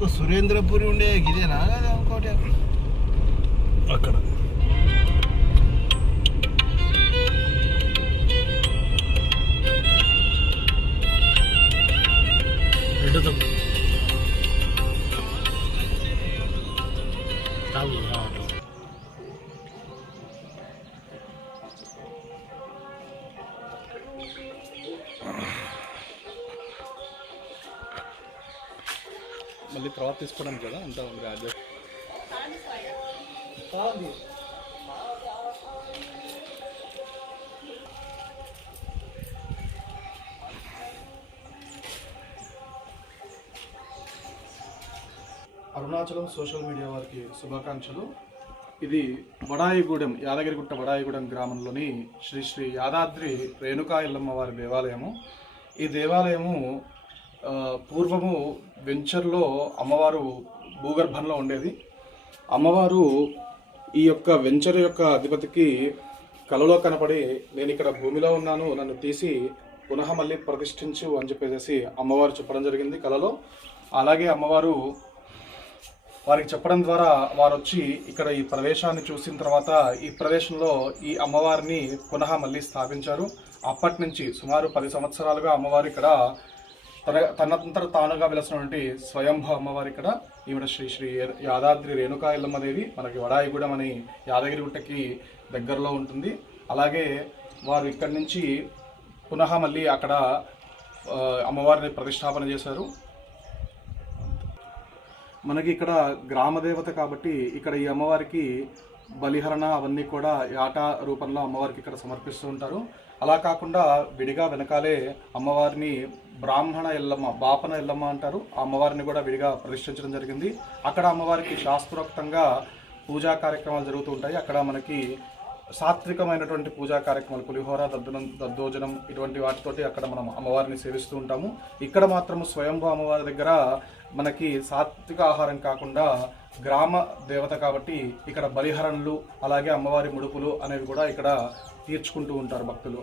వరకు సురేంద్రపురి ఉండే ఇదేనా కదా ఇంకోటి అక్కడ. రెండు తీసుకోవడం తీసుకోవడానికి కదా అంత గ్రాడ్యుయేట్ అరుణాచలం సోషల్ మీడియా వారికి శుభాకాంక్షలు. ఇది వడాయిగూడెం యాదగిరిగుట్ట వడాయిగూడెం గ్రామంలోని శ్రీ శ్రీ యాదాద్రి రేణుకా ఇల్లమ్మ వారి దేవాలయము. ఈ దేవాలయము పూర్వము వెంచర్లో అమ్మవారు భూగర్భంలో ఉండేది. అమ్మవారు ఈ యొక్క వెంచర్ యొక్క అధిపతికి కలలో కనపడి నేను ఇక్కడ భూమిలో ఉన్నాను నన్ను తీసి పునః మళ్ళీ ప్రతిష్ఠించు అని చెప్పేసి అమ్మవారు చెప్పడం జరిగింది కలలో. అలాగే అమ్మవారు వారికి చెప్పడం ద్వారా వారు వచ్చి ఇక్కడ ఈ ప్రదేశాన్ని చూసిన తర్వాత ఈ ప్రదేశంలో ఈ అమ్మవారిని పునః మళ్ళీ స్థాపించారు. అప్పటి నుంచి సుమారు పది సంవత్సరాలుగా అమ్మవారు ఇక్కడ తన తనంతర తానుగా వెలసినటువంటి స్వయంభ అమ్మవారి ఇక్కడ. ఈవిడ శ్రీ శ్రీ యాదాద్రి రేణుకా ఎల్లమ్మదేవి. మనకి వడాయిగూడెం అని యాదగిరిగుట్టకి దగ్గరలో ఉంటుంది. అలాగే వారు ఇక్కడి నుంచి పునః మళ్ళీ అక్కడ అమ్మవారిని ప్రతిష్టాపన చేశారు. మనకి ఇక్కడ గ్రామ దేవత కాబట్టి ఇక్కడ ఈ అమ్మవారికి బలిహరణ అవన్నీ కూడా యాట రూపంలో అమ్మవారికి ఇక్కడ సమర్పిస్తూ ఉంటారు. అలా కాకుండా విడిగా వెనకాలే అమ్మవారిని బ్రాహ్మణ ఎల్లమ్మ బాపన ఎల్లమ్మ అంటారు. ఆ అమ్మవారిని కూడా విడిగా ప్రతిష్ఠించడం జరిగింది. అక్కడ అమ్మవారికి శాస్త్రోక్తంగా పూజా కార్యక్రమాలు జరుగుతూ ఉంటాయి. అక్కడ మనకి సాత్వికమైనటువంటి పూజా కార్యక్రమాలు పులిహోర దద్దనం దద్దోజనం ఇటువంటి వాటితోటి అక్కడ మనం అమ్మవారిని సేవిస్తూ ఉంటాము. ఇక్కడ మాత్రం స్వయంభూ అమ్మవారి దగ్గర మనకి సాత్విక ఆహారం కాకుండా గ్రామ దేవత కాబట్టి ఇక్కడ బలిహరణలు అలాగే అమ్మవారి ముడుపులు అనేవి కూడా ఇక్కడ తీర్చుకుంటూ ఉంటారు భక్తులు.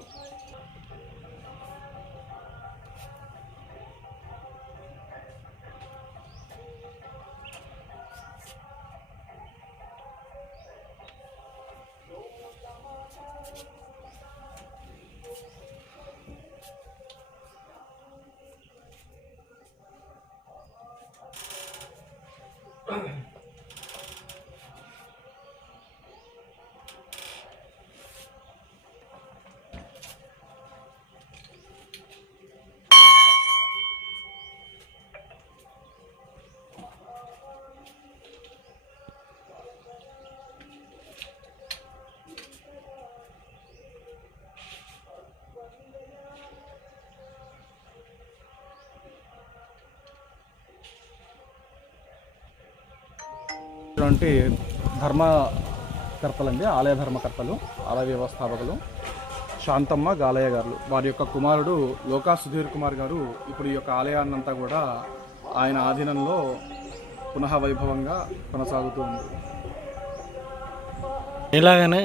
ఇటువంటి ధర్మకర్తలండి ఆలయ ధర్మకర్తలు ఆలయ వ్యవస్థాపకులు శాంతమ్మ గాలయ్య గారు. వారి యొక్క కుమారుడు లోకా సుధీర్ కుమార్ గారు ఇప్పుడు ఈ యొక్క ఆలయాన్నంతా కూడా ఆయన ఆధీనంలో పునః వైభవంగా కొనసాగుతూ ఉంది. ఇలాగనే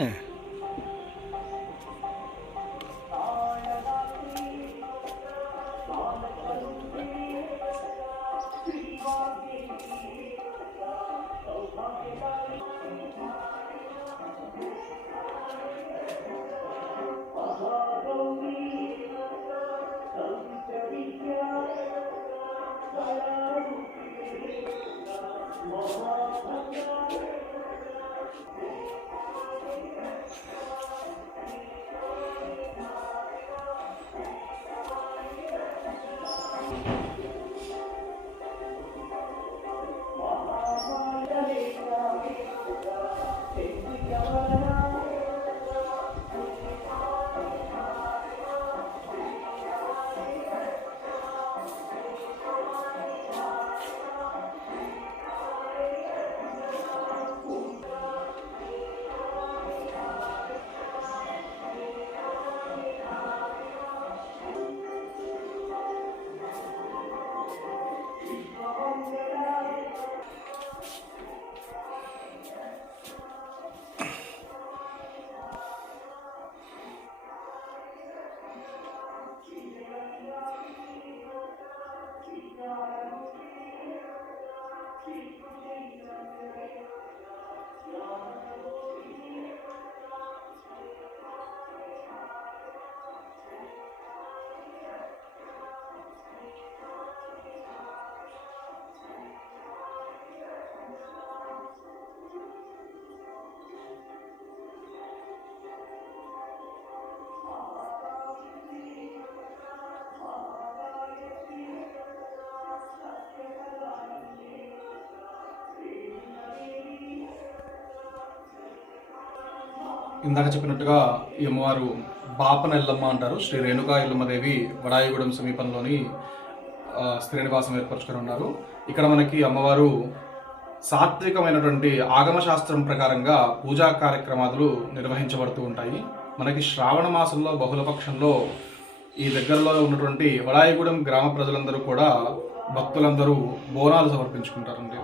ఇందాక చెప్పినట్టుగా ఈ అమ్మవారు బాపన ఎల్లమ్మ అంటారు. శ్రీ రేణుకా ఎల్లమ్మదేవి వడాయిగూడెం సమీపంలోని శ్రీనివాసం ఏర్పరచుకొని ఉన్నారు. ఇక్కడ మనకి అమ్మవారు సాత్వికమైనటువంటి ఆగమశాస్త్రం ప్రకారంగా పూజా కార్యక్రమాలు నిర్వహించబడుతూ ఉంటాయి. మనకి శ్రావణ మాసంలో బహుళ పక్షంలో ఈ దగ్గరలో ఉన్నటువంటి వడాయిగూడెం గ్రామ ప్రజలందరూ కూడా భక్తులందరూ బోనాలు సమర్పించుకుంటారండి.